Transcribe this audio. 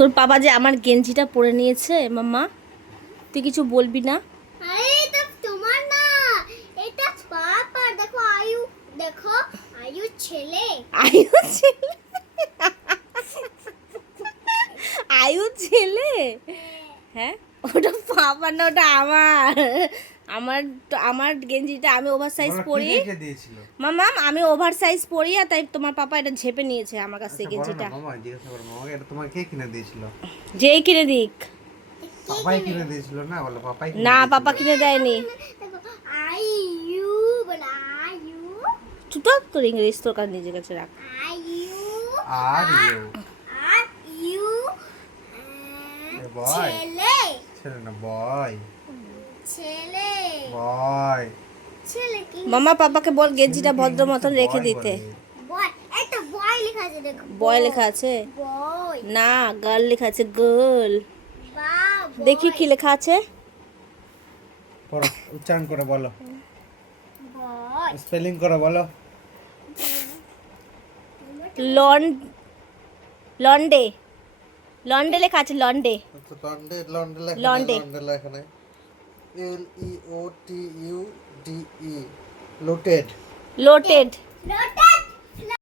তোর বাবা যে আমার গেঞ্জিটা পরে নিয়েছে মাম্মা, তুই কিছু বলবি না? আরে এটা তোমার না, এটা পাপা। দেখো আয়ু, দেখো আয়ু ছেলে। আয়ু ছেলে? আয়ু ছেলে? হ্যাঁ, ওটা পাপা না, ওটা আমার। আমার আমার গেঞ্জিটা আমি ওভার সাইজ পরি মামা, আমি ওভার সাইজ পরি, আর তাই তোমার পাপা এটা ঝেপে নিয়েছে আমার কাছ থেকে গেঞ্জিটা। মামা জিজ্ঞাসা করো মামাকে, এটা তোমাকে কে কিনে দিয়েছিল? যেই কিনে দিক। পাপাই কিনে দিয়েছিল না? বলো পাপাই কিনে না, দিয়েছিল। পাপা কিনে দেয়নি। দেখো আয়ু বলা, আয়ু তুই তো তোর ইংলিশ তোর কাছে নিজের কাছে রাখ। আয়ু আর ইউ আর ইউ বয়, ছেলে, ছেলে না বয়, ছেলে, বয়। ছেলে কি মামা পাপাকে বল গেঞ্জিটা ভদ্র মতন রেখে দিতে। বয়, এই তো বয় লেখা আছে, দেখো বয় লেখা আছে? বয়। না, গার্ল লেখা আছে, গার্ল। বাহ, দেখি কি লেখা আছে। পড়ো, উচ্চারণ করে বলো, বয়। স্পেলিং করে বলো। লন, লন্ডে, লন্ডে লেখা আছে, লন্ডে। লন্ডে, লন্ডে লেখা লন্ডে। নেই, লন্ডে লেখা নেই। LEOTUDE, লোটেড। লোটেড। লোটা